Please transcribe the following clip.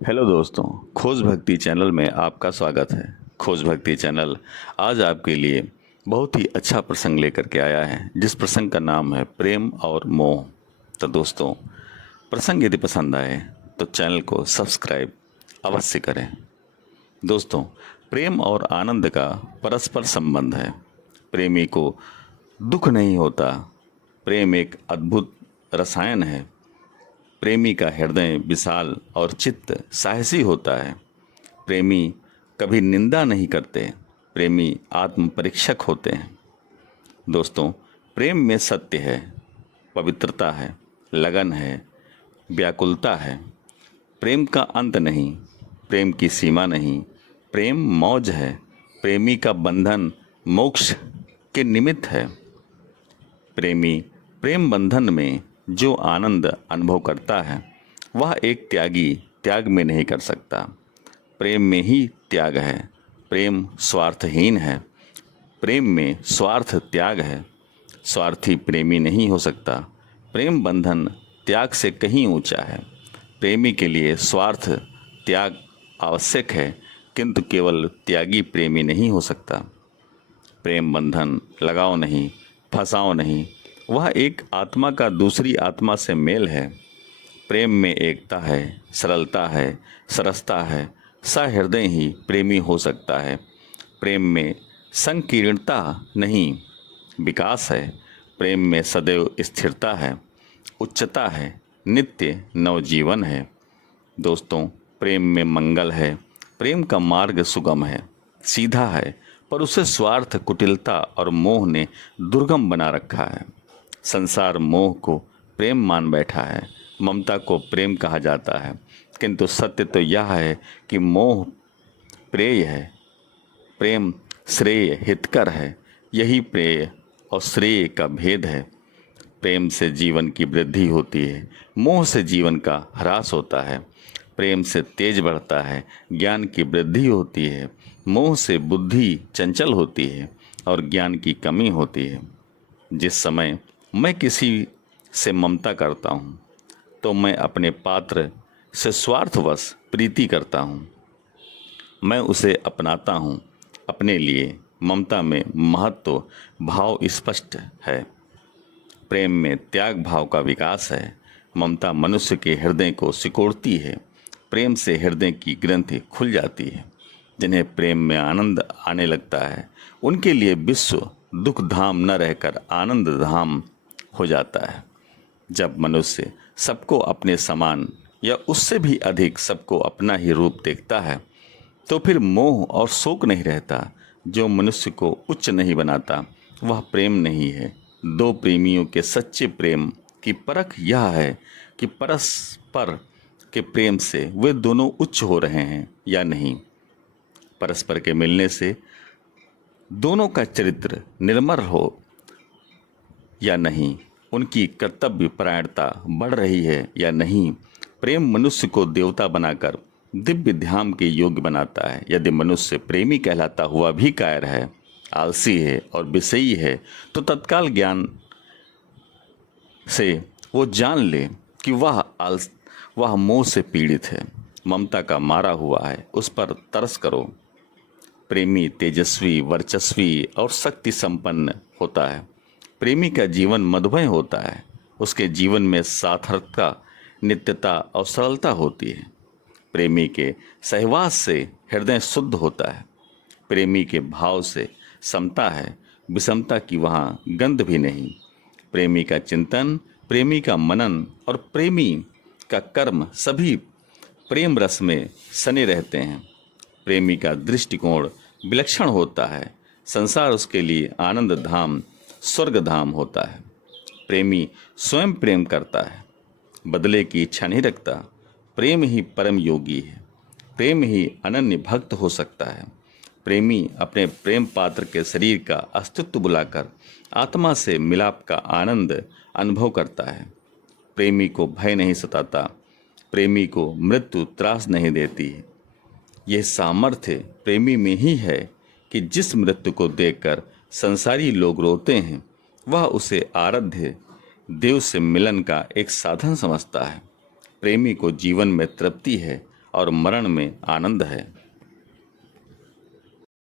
Hello दोस्तों, खोज भक्ति चैनल में आपका स्वागत है। खोज भक्ति चैनल आज आपके लिए बहुत ही अच्छा प्रसंग लेकर के आया है, जिस प्रसंग का नाम है प्रेम और मोह। तो दोस्तों, प्रसंग यदि पसंद आए तो चैनल को सब्सक्राइब अवश्य करें। दोस्तों, प्रेम और आनंद का परस्पर संबंध है। प्रेमी को दुख नहीं होता। प्रेम एक अद्भुत रसायन है। प्रेमी का हृदय विशाल और चित्त साहसी होता है। प्रेमी कभी निंदा नहीं करते। प्रेमी आत्म परीक्षक होते हैं। दोस्तों, प्रेम में सत्य है, पवित्रता है, लगन है, व्याकुलता है। प्रेम का अंत नहीं, प्रेम की सीमा नहीं, प्रेम मौज है। प्रेमी का बंधन मोक्ष के निमित्त है। प्रेमी प्रेम बंधन में जो आनंद अनुभव करता है, वह एक त्यागी त्याग में नहीं कर सकता। प्रेम में ही त्याग है। प्रेम स्वार्थहीन है। प्रेम में स्वार्थ त्याग है। स्वार्थी प्रेमी नहीं हो सकता। प्रेम बंधन त्याग से कहीं ऊंचा है। प्रेमी के लिए स्वार्थ त्याग आवश्यक है, किंतु केवल त्यागी प्रेमी नहीं हो सकता। प्रेम बंधन लगाओ नहीं, फंसाओ नहीं, वह एक आत्मा का दूसरी आत्मा से मेल है। प्रेम में एकता है, सरलता है, सरसता है। सहृदय ही प्रेमी हो सकता है। प्रेम में संकीर्णता नहीं, विकास है। प्रेम में सदैव स्थिरता है, उच्चता है, नित्य नवजीवन है। दोस्तों, प्रेम में मंगल है। प्रेम का मार्ग सुगम है, सीधा है, पर उसे स्वार्थ, कुटिलता और मोह ने दुर्गम बना रखा है। संसार मोह को प्रेम मान बैठा है। ममता को प्रेम कहा जाता है, किंतु सत्य तो यह है कि मोह प्रेय है, प्रेम श्रेय हितकर है। यही प्रेय और श्रेय का भेद है। प्रेम से जीवन की वृद्धि होती है, मोह से जीवन का ह्रास होता है। प्रेम से तेज बढ़ता है, ज्ञान की वृद्धि होती है। मोह से बुद्धि चंचल होती है और ज्ञान की कमी होती है। जिस समय मैं किसी से ममता करता हूँ, तो मैं अपने पात्र से स्वार्थवश प्रीति करता हूँ। मैं उसे अपनाता हूँ अपने लिए। ममता में महत्व भाव स्पष्ट है। प्रेम में त्याग भाव का विकास है। ममता मनुष्य के हृदय को सिकोड़ती है। प्रेम से हृदय की ग्रंथि खुल जाती है। जिन्हें प्रेम में आनंद आने लगता है, उनके लिए विश्व दुख धाम न रहकर आनंद धाम हो जाता है। जब मनुष्य सबको अपने समान या उससे भी अधिक सबको अपना ही रूप देखता है, तो फिर मोह और शोक नहीं रहता। जो मनुष्य को उच्च नहीं बनाता, वह प्रेम नहीं है। दो प्रेमियों के सच्चे प्रेम की परख यह है कि परस्पर के प्रेम से वे दोनों उच्च हो रहे हैं या नहीं। परस्पर के मिलने से दोनों का चरित्र निर्मल हो या नहीं, उनकी कर्तव्य परायणता बढ़ रही है या नहीं। प्रेम मनुष्य को देवता बनाकर दिव्य ध्यान के योग्य बनाता है। यदि मनुष्य प्रेमी कहलाता हुआ भी कायर है, आलसी है और विषयी है, तो तत्काल ज्ञान से वो जान ले कि वह मोह से पीड़ित है, ममता का मारा हुआ है। उस पर तरस करो। प्रेमी तेजस्वी, वर्चस्वी और शक्ति संपन्न होता है। प्रेमी का जीवन मधुमय होता है। उसके जीवन में सार्थकता, नित्यता और सरलता होती है। प्रेमी के सहवास से हृदय शुद्ध होता है। प्रेमी के भाव से समता है, विषमता की वहाँ गंध भी नहीं। प्रेमी का चिंतन, प्रेमी का मनन और प्रेमी का कर्म सभी प्रेम रस में सने रहते हैं। प्रेमी का दृष्टिकोण विलक्षण होता है। संसार उसके लिए आनंद धाम, स्वर्ग धाम होता है। प्रेमी स्वयं प्रेम करता है, बदले की इच्छा नहीं रखता। प्रेम ही परम योगी है। प्रेम ही अनन्य भक्त हो सकता है। प्रेमी अपने प्रेम पात्र के शरीर का अस्तित्व बुलाकर आत्मा से मिलाप का आनंद अनुभव करता है। प्रेमी को भय नहीं सताता। प्रेमी को मृत्यु त्रास नहीं देती। यह सामर्थ्य प्रेमी में ही है कि जिस मृत्यु को देखकर संसारी लोग रोते हैं, वह उसे आराध्य देव से मिलन का एक साधन समझता है। प्रेमी को जीवन में तृप्ति है, और मरण में आनंद है।